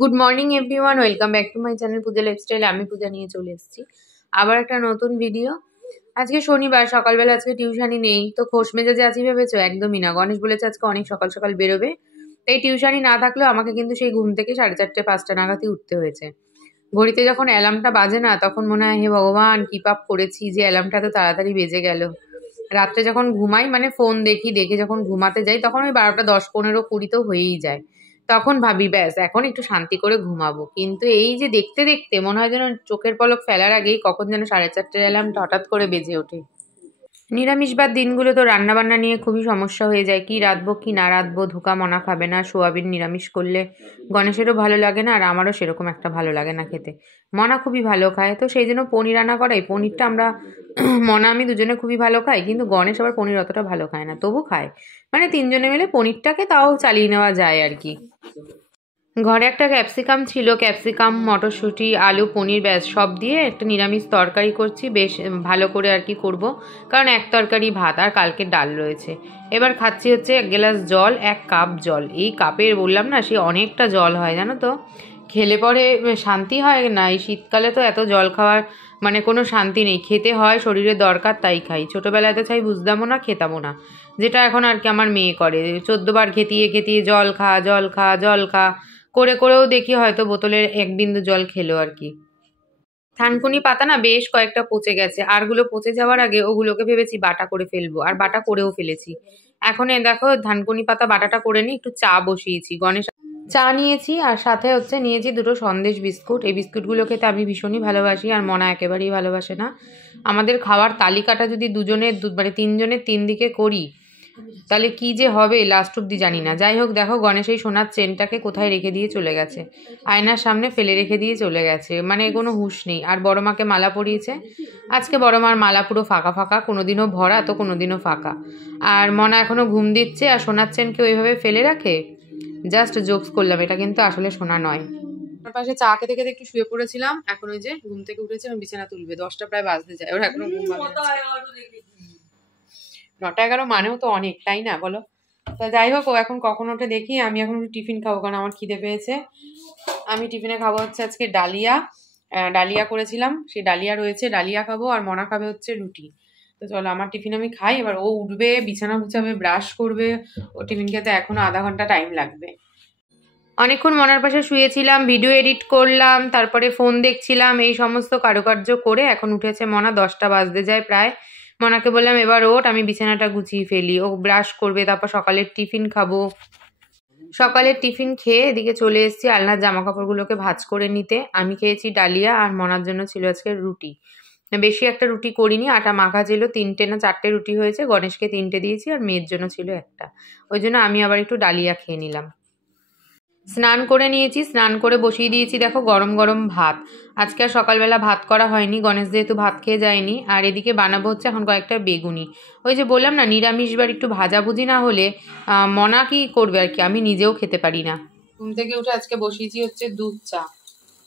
Good morning everyone, welcome back to my channel Puja lifestyle. আমি পূজা নিয়ে চলে এসেছি আবার একটা নতুন ভিডিও। আজকে শনিবার, সকালবেলা আজকে টিউশনই নেই, তো খোশ মেজাজে আছি ভেবেছো? একদমই না। গণেশ বলেছে আজকে অনেক সকাল সকাল বেরোবে, তাই টিউশনই না থাকলেও আমাকে কিন্তু সেই ঘুম থেকে 4:30-5টা নাগাদই উঠতে হয়েছে। ঘড়িতে যখন অ্যালার্মটা বাজে না, তখন মনে হয় হে ভগবান, কি পাপ করেছি যে অ্যালার্মটা এত তাড়াতাড়ি বেজে গেল। রাত্রে যখন ঘুমাই, মানে ফোন দেখি, দেখে যখন ঘুমাতে যাই, তখন ওই 12টা 10, 15, 20 তো হয়েই যায়। তখন ভাবি ব্যাস এখন একটু শান্তি করে ঘুমাবো, কিন্তু এই যে দেখতে দেখতে মনে হয় যেন চোখের পলক ফেলার আগেই কখন যেন 4:30টার অ্যালার্মটা হঠাৎ করে বেজে ওঠে। নিরামিষবার দিনগুলো তো রান্নাবান্না নিয়ে খুবই সমস্যা হয়ে যায়, কি রাঁধবো কি না রাঁধবো। ধোকা মনা খাবে না, সোয়াবিন নিরামিষ করলে গণেশেরও ভালো লাগে না, আর আমারও সেরকম একটা ভালো লাগে না খেতে। মনা খুবই ভালো খায়, তো সেই জন্য পনির রান্না করাই। পনিরটা আমরা মনা আমি দুজনে খুবই ভালো খাই, কিন্তু গণেশ আবার পনির অতটা ভালো খায় না, তবু খায়। মানে তিনজনে মিলে পনিরটাকে তাও চালিয়ে নেওয়া যায় আর কি। ঘরে একটা ক্যাপসিকাম ছিল, ক্যাপসিকাম, মটরশুঁটি, আলু, পনির, ব্যাস সব দিয়ে একটা নিরামিষ তরকারি করছি, বেশ ভালো করে আর কি করব, কারণ এক তরকারি ভাত আর কালকের ডাল রয়েছে। এবার খাচ্ছি হচ্ছে 1 গ্লাস জল, 1 কাপ জল। এই কাপের বললাম না, সে অনেকটা জল হয় জানো তো, খেলে পরে শান্তি হয় না। এই শীতকালে তো এত জল খাওয়ার মানে কোনো শান্তি নেই, খেতে হয়, শরীরের দরকার তাই খাই। ছোটোবেলায় তো চাই বুঝতামও না, খেতামও না, যেটা এখন আর কি আমার মেয়ে করে। 14 বার খেতিয়ে খেতিয়ে জল খা জল খা জল খা করে করেও দেখি হয়তো বোতলের 1 বিন্দু জল খেলো আর কি। থানকুনি পাতা না বেশ কয়েকটা পচে গেছে, আরগুলো পচে যাওয়ার আগে ওগুলোকে ভেবেছি বাটা করে ফেলবো, আর বাটা করেও ফেলেছি। এখন দেখো ধানকুনি পাতা বাটাটা করে নিই, একটু চা বসিয়েছি। গণেশ চা নিয়েছি, আর সাথে হচ্ছে নিয়েছি 2টো সন্দেশ বিস্কুট। এই বিস্কুটগুলো খেতে আমি ভীষণই ভালোবাসি, আর মনা একেবারেই ভালোবাসে না। আমাদের খাওয়ার তালিকাটা যদি দুজনের মানে 3জনের 3 দিকে করি, তাহলে কি যে হবে লাস্ট অব্দি জানি না। যাই হোক, দেখো গণেশ এই সোনার চেনটাকে কোথায় রেখে দিয়ে চলে গেছে, আয়নার সামনে ফেলে রেখে দিয়ে চলে গেছে, মানে কোনো হুঁশ নেই। আর বড় মাকে মালা পরিয়েছে, আজকে বড় মার মালা পুরো ফাঁকা ফাঁকা, কোনোদিনও ভরা তো কোনোদিনও ফাঁকা। আর মনা এখনো ঘুম দিচ্ছে, আর সোনার চেনকে ওইভাবে ফেলে রাখে। জাস্ট জোকস করলাম, এটা কিন্তু আসলে সোনা নয়। আমার পাশে চা খেতে খেতে একটু শুয়ে পড়েছিলাম, এখন ওই যে ঘুম থেকে উঠেছে, আমি বিছানা তুলবে, 10টা প্রায় বাজতে যায়, ওর এখনো ঘুম ভাঙেনি। 9টা 11 মানেও তো অনেক, তাই না বলো? তা যাই হোক, ও এখন কখন ওঠে দেখি। আমি এখন একটু টিফিন খাবো, কারণ আমার খিদে পেয়েছে। আমি টিফিনে খাবো হচ্ছে আজকে ডালিয়া। ডালিয়া করেছিলাম, সেই ডালিয়া রয়েছে, ডালিয়া খাবো। আর মনা খাবে হচ্ছে রুটি। তো চলো আমার টিফিন আমি খাই, এবার ও উঠবে, বিছানা গুছাবে, ব্রাশ করবে। ও টিফিন খেতে এখনো আধা ঘন্টা টাইম লাগবে। অনেকক্ষণ মনার পাশে শুয়েছিলাম, ভিডিও এডিট করলাম, তারপরে ফোন দেখছিলাম, এই সমস্ত কারুকার্য করে এখন উঠেছে মনা। 10টা বাজতে যায় প্রায়। মনাকে বললাম এবার ওঠ, আমি বিছানাটা গুছিয়ে ফেলি। ও ব্রাশ করবে, তারপর সকালের টিফিন খাবো। সকালের টিফিন খেয়ে এদিকে চলে এসেছি আলনার জামা কাপড়গুলোকে ভাঁজ করে নিতে। আমি খেয়েছি ডালিয়া, আর মনার জন্য ছিল আজকে রুটি। বেশি একটা রুটি করিনি, আটা মাখা ছিল, 3টে না 4টে রুটি হয়েছে। গণেশকে 3টে দিয়েছি, আর মেয়ের জন্য ছিল একটা। ওই জন্য আমি আবার একটু ডালিয়া খেয়ে নিলাম। স্নান করে নিয়েছি, স্নান করে বসিয়ে দিয়েছি দেখো গরম গরম ভাত। আজকে আর সকালবেলা ভাত করা হয়নি, গণেশ যেহেতু ভাত খেয়ে যায়নি। আর এদিকে বানাবো হচ্ছে এখন কয়েকটা বেগুনি। ওই যে বললাম না, নিরামিষবার একটু ভাজাভুজি না হলে মনা কি করবে আর কি, আমি নিজেও খেতে পারি না। ঘুম থেকে উঠে আজকে বসিয়েছি হচ্ছে দুধ চা।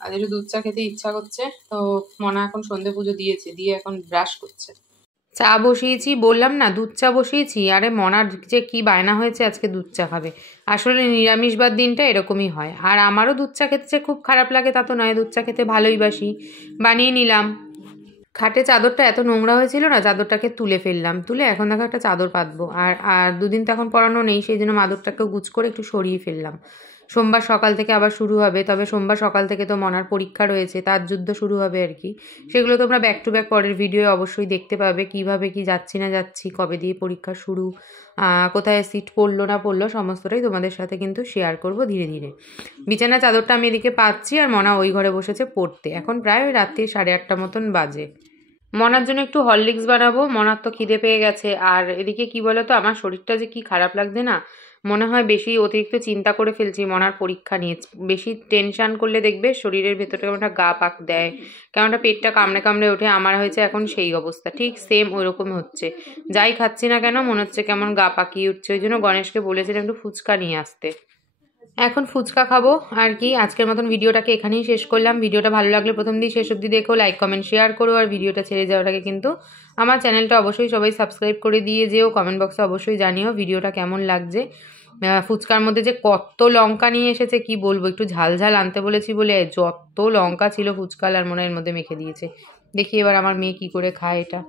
আজ একটু দুধ চা খেতে ইচ্ছা করছে, তো মনা এখন সন্ধে পুজো দিয়েছে, দিয়ে এখন ব্রাশ করছে। চা বসিয়েছি, বললাম না দুধ চা বসিয়েছি। আরে মনার যে কি বায়না হয়েছে আজকে দুধ চা খাবে। আসলে নিরামিষবার দিনটা এরকমই হয়। আর আমারও দুধ চা খেতে যে খুব খারাপ লাগে তা তো নয়, দুধ চা খেতে ভালোই বাসি। বানিয়ে নিলাম। খাটে চাদরটা এত নোংরা হয়েছিল না, চাদরটাকে তুলে ফেললাম। তুলে এখন দেখো একটা চাদর পাতবো। আর আর দুদিন তো এখন পরানো নেই, সেই জন্য মাদুরটাকেও গুছ করে একটু সরিয়ে ফেললাম। সোমবার সকাল থেকে আবার শুরু হবে, তবে সোমবার সকাল থেকে তো মনার পরীক্ষা রয়েছে, তার যুদ্ধ শুরু হবে আর কি। সেগুলো তোমরা ব্যাক টু ব্যাক পরের ভিডিও অবশ্যই দেখতে পাবে, কিভাবে কি যাচ্ছি না যাচ্ছি, কবে দিয়ে পরীক্ষা শুরু, কোথায় সিট পড়লো না পড়লো, সমস্তটাই তোমাদের সাথে কিন্তু শেয়ার করব ধীরে ধীরে। বিছানা চাদরটা আমি এদিকে পাচ্ছি, আর মনা ওই ঘরে বসেছে পড়তে। এখন প্রায় ওই রাত্রি 8:30 মতন বাজে। মনার জন্য একটু হরলিক্স বানাবো, মনার তো খিদে পেয়ে গেছে। আর এদিকে কি বলতো, আমার শরীরটা যে কি খারাপ লাগছে না, মনে হয় বেশি অতিরিক্ত চিন্তা করে ফেলছি মনার পরীক্ষা নিয়ে। বেশি টেনশন করলে দেখবে শরীরের ভেতরটা কেমন একটা গা পাক দেয়, কেমন একটা পেটটা কামড়ে কামড়ে ওঠে। আমার হয়েছে এখন সেই অবস্থা, ঠিক সেম ওই রকম হচ্ছে। যাই খাচ্ছি না কেন মনে হচ্ছে কেমন গা পাকিয়ে উঠছে। ওই জন্য গণেশকে বলেছিলাম একটু ফুচকা নিয়ে আসতে। এখন ফুচকা খাবো আর কি। আজকের মতন ভিডিওটাকে এখানেই শেষ করলাম। ভিডিওটা ভালো লাগলে প্রথম দিয়ে শেষ অবধি দেখো, লাইক কমেন্ট শেয়ার করো। আর ভিডিওটা ছেড়ে যাওয়ার আগে কিন্তু আমার চ্যানেলটা অবশ্যই সবাই সাবস্ক্রাইব করে দিয়ে যেও। কমেন্ট বক্সে অবশ্যই জানিও ভিডিওটা কেমন লাগছে। ফুচকার মধ্যে যে কত লঙ্কা নিয়ে এসেছে কি বলবো, একটু ঝাল ঝাল আনতে বলেছি বলে যত লঙ্কা ছিল ফুচকাল আর মনে হয় এর মধ্যে মেখে দিয়েছে। দেখি এবার আমার মেয়ে কি করে খায় এটা।